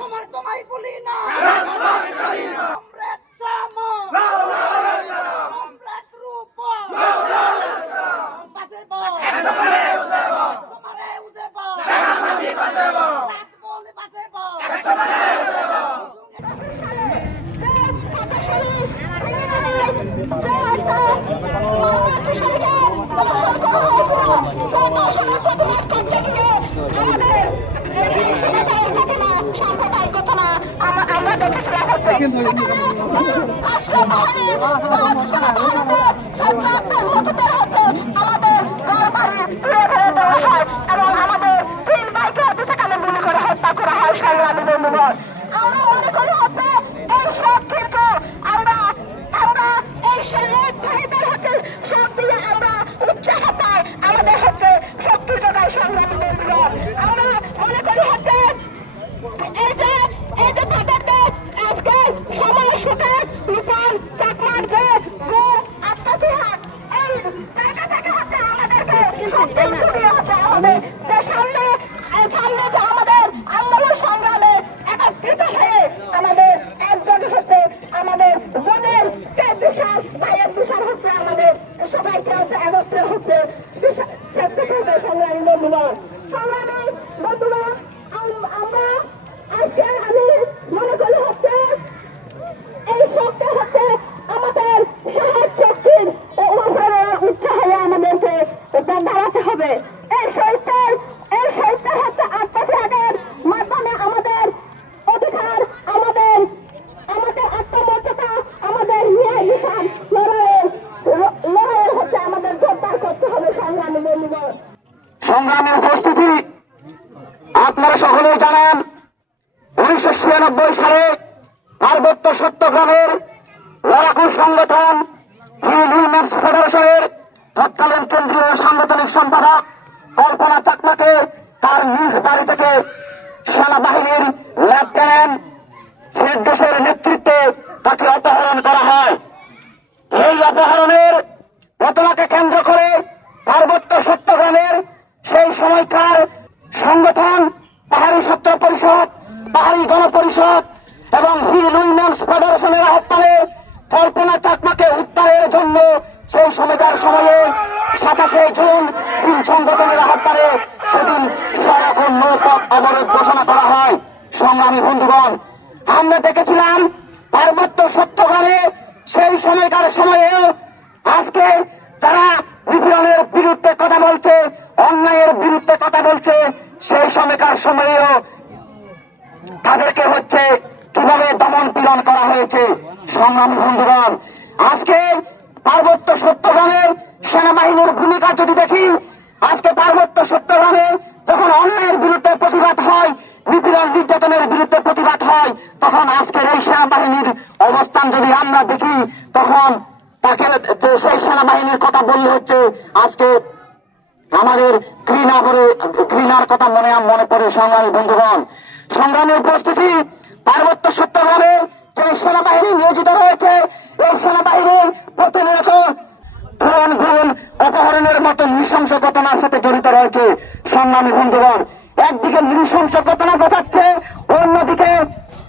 তোমার তোমায় বলি না সংগ্রামের উপস্থিতি আপনারা সকলেই জানেন। 1996 সালে পার্বত্য চট্টগ্রামের লড়াকু সংগঠন হিল উইমেন্স ফেডারেশনের তৎকালীন কেন্দ্রীয় সাংগঠনিক সম্পাদক কল্পনা চাকমাকে তার নিজ বাড়ি থেকে সেনাবাহিনীর লেফটেন্যান্ট ফেরদৌসের নেতৃত্বে তাকে অপহরণ করা হয়। এই অপহরণের ঘটনাকে কেন্দ্র করে পার্বত্য চট্টগ্রামের সেই সময়কার সংগঠন পাহাড়ি ছাত্র পরিষদ, পাহাড়ি গণপরিষদ এবং হিল উইমেন্স ফেডারেশনের আহ্বানে কল্পনা চাকমাকে উদ্ধারের জন্য সেই সময়কার সময়ে 27 জুন তিন সংগঠনের আহ্বানে সেদিন সড়ক ও নৌপথ অবরোধ ঘোষণা করা হয়। সংগ্রামী বন্ধুগণ, আমরা দেখেছিলাম পার্বত্য চট্টগ্রামে সেই সময়কার সময়েও আজকে যারা নিপীড়নের বিরুদ্ধে কথা বলছে, অন্যায়ের বিরুদ্ধে কথা বলছে, সেই সময়কার সময়েও তাদেরকে হচ্ছে কিভাবে দমন পীড়ন করা হয়েছে। সংগ্রামী বন্ধুগণ, আজকে পার্বত্য চট্টগ্রামের সেনাবাহিনীর ভূমিকা যদি দেখি, আজকে পার্বত্য চট্টগ্রামে যখন অন্যায়ের বিরুদ্ধে প্রতিবাদ হয়, নিপীড়ন নির্যাতনের বিরুদ্ধে প্রতিবাদ হয়, তখন আজকের এই সেনাবাহিনীর অবস্থান যদি আমরা দেখি, তখন তাকে সেই সেনাবাহিনীর কথা বললে হচ্ছে আজকে আমাদের ঘৃণার কথা মনে পড়ে। সংগ্রামী বন্ধুগণ, সংগ্রামী উপস্থিতি, পার্বত্য চট্টগ্রামে যে সেনাবাহিনী নিয়োজিত রয়েছে, এই সেনাবাহিনী প্রতিনিয়ত খুন অপহরণের মতো নৃশংস ঘটনার সাথে জড়িত রয়েছে। সংগ্রামী বন্ধুগণ, একদিকে নৃশংস ঘটনা ঘটাচ্ছে, অন্যদিকে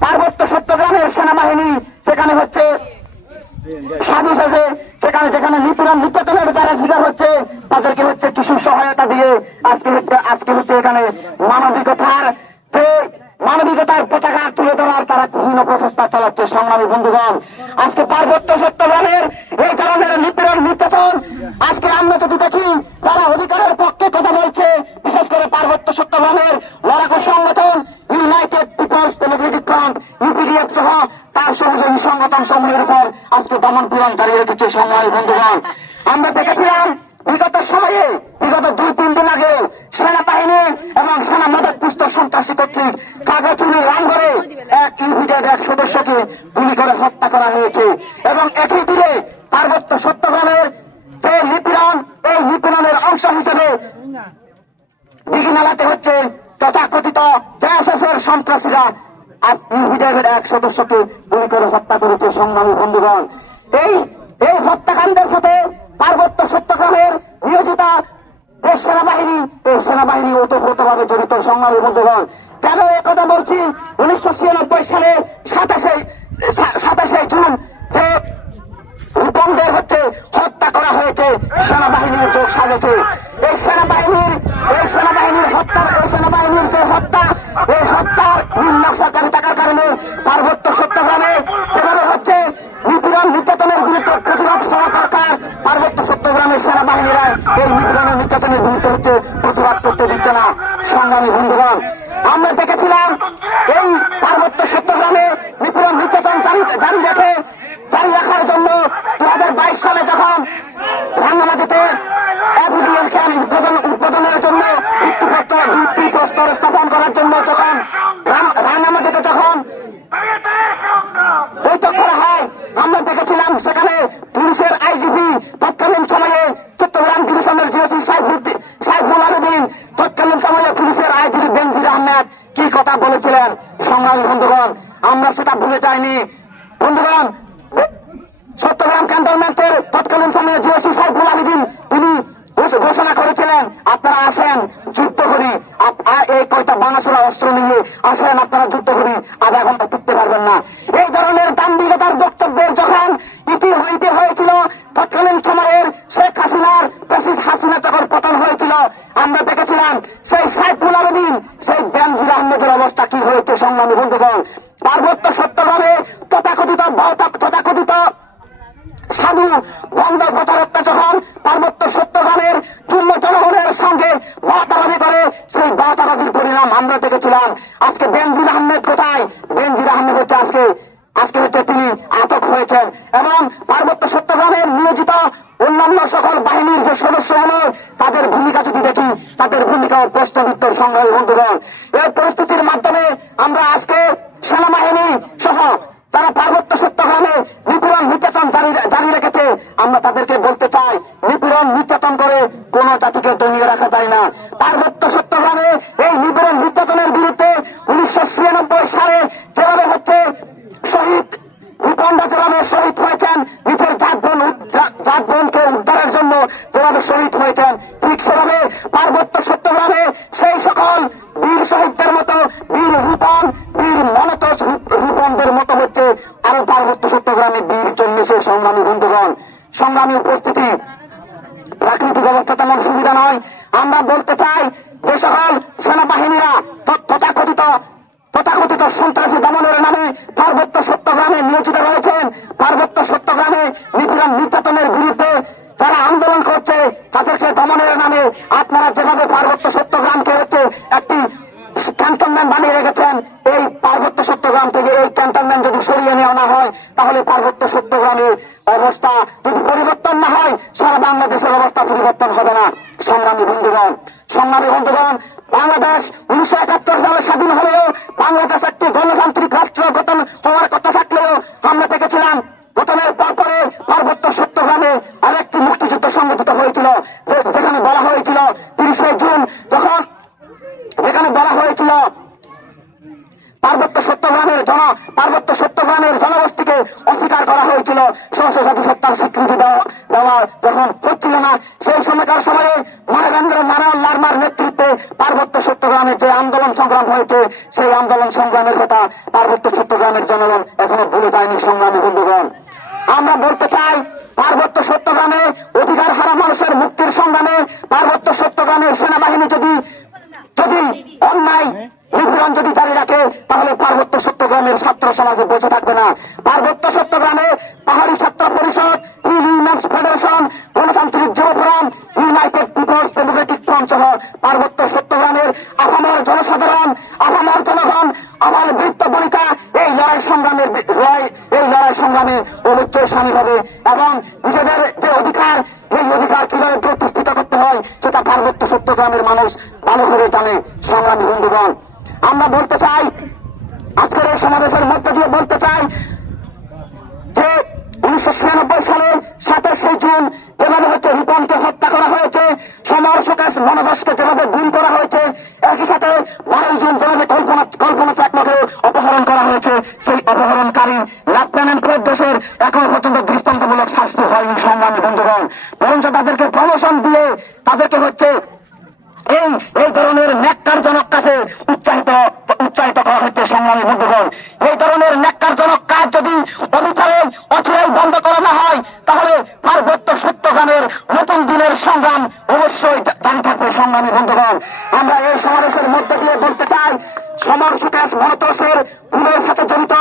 পার্বত্য চট্টগ্রামের সেনাবাহিনী সেখানে হচ্ছে সাধু সাজে, যেখানে নিপীড়ন নির্যাতনের দ্বারা শিকার হচ্ছে তাদেরকে হচ্ছে কিছু সহায়তা দিয়ে আজকে হচ্ছে এখানে মানবিকতার পতাকা তুলে ধরার তারা হীন প্রচেষ্টা চালাচ্ছে। সংগ্রামী বন্ধুগণ, আজকে পার্বত্য চট্টগ্রামের এই ধরনের নিপীড়ন নির্যাতন আজকে আমরা যদি দেখি, যারা অধিকারের পক্ষে কথা বলছে, বিশেষ করে পার্বত্য চট্টগ্রামের লড়াকু সংগঠন United Peoples Democratic Front UPDF সহ তার সহযোগী সংগঠন সমূহের উপর আজকে দমন পীড়ন জারি রেখেছে। সংগ্রামী বন্ধুগণ, আমরা দেখেছিলাম বিগত 2-3 দিন আগে সেনাবাহিনী এবং সেনা মাদক পুস্তক সন্ত্রাসী কর্তৃক কাগজুলি রান করে এক ইউপিডিএফ এক সদস্যকে গুলি করে হত্যা করা হয়েছে। এবং একই দিনে পার্বত্য চট্টগ্রামের যে নিপীড়ন, এই নিপীড়নের অংশ হিসেবে দিঘিনালাতে হচ্ছে তথাকথিত জেএসএস-এর সন্ত্রাসীরা আজ ইউপিডিএফের এক সদস্যকে গুলি করে হত্যা করেছে। সংগ্রামী বন্ধুগণ, এই হত্যাকাণ্ডের সাথে পার্বত্য চট্টগ্রামের নিয়োজিত যে সেনাবাহিনী, এই সেনাবাহিনী ওতপ্রোতভাবে জড়িত। সংগ্রামী বন্ধুগণ, কেন কথা বলছি? 1996 সালে 27শে জুন যে রূপমদের হত্যা করা হয়েছে সেনাবাহিনীর যোগ সাজেছে। এই সেনাবাহিনীর যে হত্যা, এই হত্যার নির্লজ্জতাকারী থাকার কারণে পার্বত্য চট্টগ্রামে যেভাবে নিপীড়ন নির্যাতনের বিরুদ্ধে প্রতিবাদ হওয়া দরকার, পার্বত্য চট্টগ্রামের সেনাবাহিনীরা এই নিপীড়ন নির্যাতনের বিরুদ্ধে প্রতিবাদ করতে দিচ্ছে না। সংগ্রামী বন্ধুগণ, আমরা দেখেছিলাম এই পার্বত্য চট্টগ্রামে নিপীড়ন নির্যাতন জারি রাখার জন্য 2022 সালে যখন রাঙ্গামাটিতে এভিডিএল ক্যাম্প উদ্বোধনের জন্য ভিত্তিপ্রস্তর স্থাপন করার জন্য যখন রাঙ্গামাটিতে বৈঠক করা হয়, আমরা দেখেছিলাম সেখানে পুলিশের আইজিপি তৎকালীন সময়ে চট্টগ্রাম ডিভিশনের জিওসি সাইফুল আলমদিন, তৎকালীন সময়ে পুলিশের আইজিপি বেনজির আহমেদ কি কথা বলেছিলেন। সংগ্রামী বন্ধুগণ, আমরা সেটা ভুলে যাইনি। বন্ধুগণ, চট্টগ্রাম ক্যান্টনমেন্টের তৎকালীন সময়ে জিওসি সাইফুল আলমদিন তিনি ঘোষণা করেছিলেন, আপনারা আসেন যুদ্ধ করি, এই কয়টা বানাসোরা অস্ত্র নিয়ে আসেন, আপনারা যুদ্ধ করি, আধা ঘন্টা টিকতে পারবেন না। এই ধরনের দাম্ভিকতার বক্তব্যের যখন ইতি হয়েছিল, তৎকালীন সময়ের শেখ হাসিনার প্রেসিস হাসিনা যখন পতন হয়েছিল, আমরা দেখেছিলাম সেই সাইফুল আলমদিন, সেই বেনজির আহমেদের অবস্থা কি হয়েছে। সংগ্রামী বন্ধুগণ, পার্বত্য চট্টগ্রামে তথাকথিত সাধু বন্ধ প্রচারকটা যখন পার্বত্য চট্টগ্রামের যুগ্ম জনগণের সঙ্গে বার্তাবাজি করে, সেই বার্তাবাজির পরিণাম আমরা দেখেছিলাম। আজকে বেনজির আহমেদ কোথায়? বেনজির আহমেদ আজকে তিনি আটক হয়েছেন। এবং পার্বত্য চট্টগ্রামের নিয়োজিত অন্যান্য সকল বাহিনীর যে সদস্যগুলো, তাদের ভূমিকা যদি দেখি, তাদের ভূমিকা প্রশ্নবিদ্ধ। সংগ্রামী বন্ধুগণ, এই পরিস্থিতির মাধ্যমে আমরা আজকে সেনাবাহিনী সহ যারা পার্বত্য চট্টগ্রামে নিপীড়ন নির্যাতন জারি রেখেছে, আমরা তাদেরকে বলতে চাই, নিপীড়ন নির্যাতন করে কোন জাতিকে দমিয়ে রাখা যায় না। পার্বত্য চট্টগ্রামে এই নিপীড়ন নির্যাতনের বিরুদ্ধে 1996 সালে যেভাবে শহীদ রূপমরা যেভাবে শহীদ হয়েছেন, নিজের জাত বোনকে উদ্ধারের জন্য যেভাবে শহীদ হয়েছেন, ঠিক সেভাবে পার্বত্য চট্টগ্রামে সেই সকল বীর শহীদদের মতো বীর রূপম, বীর মনতোষ রূপমদের মতো আরো পার্বত্য চট্টগ্রামে বীর জন্মেছে। সংগ্রামী বন্ধুগণ, সংগ্রামী উপস্থিতি, প্রাকৃতিক অবস্থা তেমন সুবিধা নয়। আমরা বলতে চাই, যে সকল সেনাবাহিনীরা তথাকথিত সন্ত্রাসী দমনের নামে পার্বত্য চট্টগ্রামে নিয়োজিত রয়েছেন, পার্বত্য চট্টগ্রামে নিপীড়ন নির্যাতনের বিরুদ্ধে যারা আন্দোলন করছে, তাদেরকে দমনের নামে আপনারা যেভাবে পার্বত্য চট্টগ্রামকে একটি ক্যান্টনমেন্ট বানিয়ে রেখেছেন, এই পার্বত্য চট্টগ্রাম থেকে এই ক্যান্টনমেন্ট যদি সরিয়ে নেওয়া না হয়, তাহলে পার্বত্য চট্টগ্রামের অবস্থা যদি পরিবর্তন না হয়, সারা বাংলাদেশের অবস্থা পরিবর্তন হবে না। সংগ্রামী বন্ধুগণ, বাংলাদেশ 1971 সালে স্বাধীন হলেও বাংলাদেশ একটি গণতান্ত্রিক রাষ্ট্র গঠন হওয়ার কথা থাকলেও আমরা দেখেছিলাম গঠনের পরে পার্বত্য চট্টগ্রামে আরেকটি মুক্তিযুদ্ধ সংগঠিত হয়েছিল, যেখানে বলা হয়েছিল 30শে জুন, যেখানে বলা হয়েছিল পার্বত্য চট্টগ্রামের জনগোষ্ঠীকে অস্বীকার করা হয়েছিল, সত্তার স্বীকৃতি দেওয়া যখন হচ্ছিল না, সেই সময়কার সময়ে মানবেন্দ্র নারায়ণ লারমার নেতৃত্বে পার্বত্য চট্টগ্রামে যে আন্দোলন সংগ্রাম হয়েছে, সেই আন্দোলন সংগ্রামের কথা পার্বত্য চট্টগ্রামের জনগণ এখনো ভুলে যায়নি। সংগ্রামী বন্ধুগণ, আমরা বলতে চাই, পার্বত্য চট্টগ্রামে অধিকার হারা মানুষের মুক্তির সংগ্রামে পার্বত্য চট্টগ্রামের সেনাবাহিনী যদি অন্যায় নিপীড়ন যদি জারি রাখে, তাহলে পার্বত্য চট্টগ্রামের ছাত্র সমাজে বেঁচে থাকবে না। পার্বত্য চট্টগ্রামে পাহাড়ি ছাত্র পরিষদ, ইউনিয়ন্স ফেডারেশন, গণতান্ত্রিক যুব forum, United Peoples Democratic Front সহ পার্বত্য চট্টগ্রামের আপামর জনসাধারণ, আপামর জনগণ, আমার বৃত্ত বনিতা এই লড়াই সংগ্রামে অবশ্যই সামিল হবে এবং নিজেদের যে অধিকার, এই অধিকার কিভাবে প্রতিষ্ঠিত করতে হয় সেটা পার্বত্য চট্টগ্রামের মানুষ ভালো করে জানে। সংগ্রামী বন্ধুগণ, আমরা বলতে চাই, আজকের এই সমাবেশের মধ্য দিয়ে বলতে চাই যে 1996 সালের 27শে জুন যেভাবে রূপমকে হত্যা করা হয়েছে, সমরসকেশ মনোদশকে যেভাবে গুম করা হয়েছে, একই সাথে 12 জুন যেভাবে কল্পনা চাকমাকে অপহরণ করা হয়েছে, সেই অপহরণকারী লেফটেন্যান্ট প্রদেশের এখনো পর্যন্ত দৃষ্টান্তমূলক শাস্তি হয়নি। সংগ্রামী বন্ধুগণ, বরঞ্চ তাদেরকে প্রমোশন দিয়ে তাদেরকে এই ধরনের ন্যাক্কারজনক কাছে সংগ্রামী বন্ধুগণ, এই ধরনের ন্যাক্কারজনক কাজ যদি অবিচারে অচিরেই বন্ধ করা না হয়, তাহলে পার্বত্য সত্যগ্রামের নতুন দিনের সংগ্রাম অবশ্যই জারি থাকবে। সংগ্রামী বন্ধুগণ, আমরা এই সমাবেশের মধ্যে দিয়ে বলতে চাই, সমর সুকেশ মনতোষের খুনের সাথে জড়িত,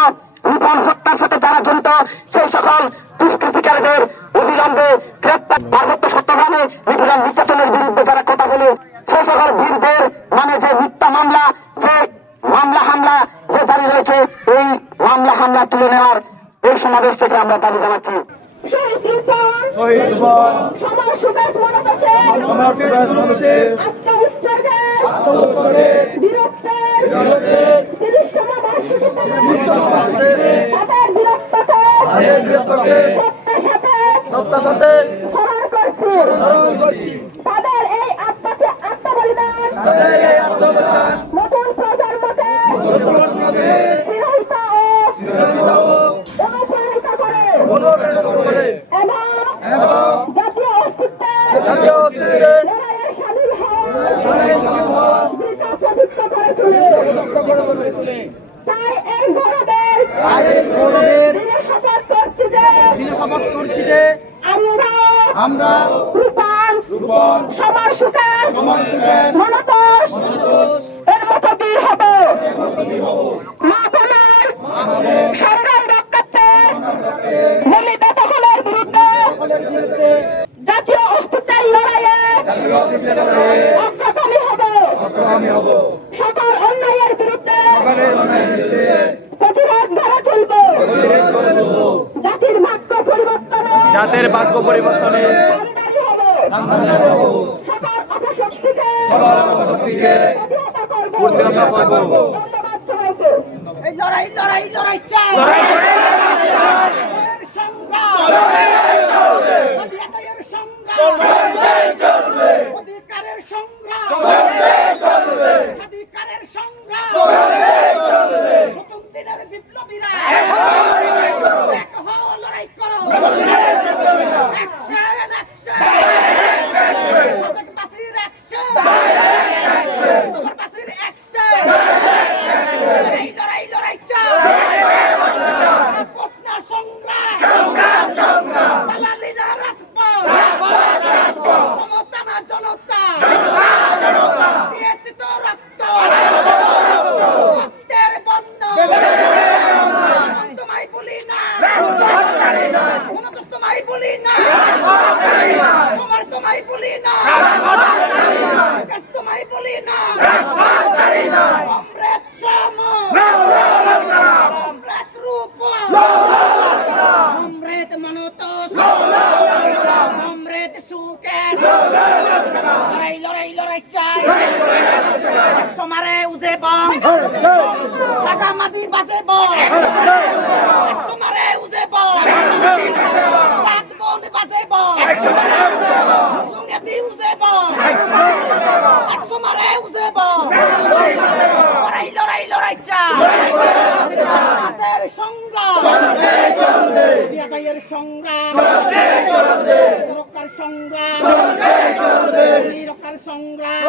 রূপন হত্যার সাথে যারা জড়িত, সেই সকল দুষ্কৃতিকারীদের অবিলম্বে গ্রেপ্তার। পার্বত্য সত্যগ্রামে নিপীড়ন নির্যাতনের বিরুদ্ধে যারা কথা বলে, সেই সকল বীরদের মানে যে মিথ্যা মামলা, যে মামলা হামলা যে জারি রয়েছে, এই মামলা হামলা তুলে নেওয়ার এই সমাবেশ থেকে আমরা দাবি জানাচ্ছি। সমর সুকেশ মনতোষের আত্মউৎসর্গের বীরত্বের ৩০তম বার্ষিকী তাদের বীরত্বকে সত্যের সাথে স্মরণ করছি। তাদের এই আত্মবলিদান নতুন প্রজন্মকে চিরহিত ও অনুপ্রাণিত করে এবং জাতীয় অস্তিত্বের লড়াইয়ে শামিল হওয়া দৃঢ় প্রতিজ্ঞ করে তোলে। তাই এই গৌরবের দিনে শপথ করছি যে আমরা রূপন সমর সুকেশ মনতোষ এর মতো বীর হব। মা বোনের সংগ্রাম রক্ষার্থে ভূমি বেদখলের বিরুদ্ধে জাতীয় অস্তিত্বের লড়াইয়ে অগ্রগামী হব। সকল অন্যায়ের বিরুদ্ধে প্রতিরোধ গড়ে তুলব। জাতির ভাগ্য পরিবর্তনে আমদানি হব। সকল অপশক্তিকে প্রতিহত করব। ধন্যবাদ সবাইকে। এই লড়াই চাই। অধিকারের সংগ্রাম স্বাধিকারের সংগ্রাম নতুন দিনের বিপ্লবীরা এক হও, লড়াই করো। অ্যাকশন বাসির অ্যাকশন বাসির অ্যাকশন। লড়াই চাই। প্রশ্ন সংগ্রাম দালালিরা রাজপথ ক্ষমতা না জনতা দিয়েছে তো রক্ত রক্তের বন্ধ। তোমায় বলি না মনতোষ, তোমায় বলি না সমর, তোমায় বলি না সুকেশ, তোমায় বলি না অমৃত সমর, অমৃত রূপন, অমৃত মনতোষ, অমৃত সুকেশ। লড়াই চাই। 100 মারে উজে বম টাকা মাদি বাজে বম 100 মারে উজে বম চাঁদ বন বাজে বম সুঙ্গেতি উজে বম 100 মারে উজে বম। লড়াই চাই। তাদের সংগ্রাম বিয়াদাইয়ের সংগ্রাম রক্ষার সংগ্রাম রক্ষার সংগ্রাম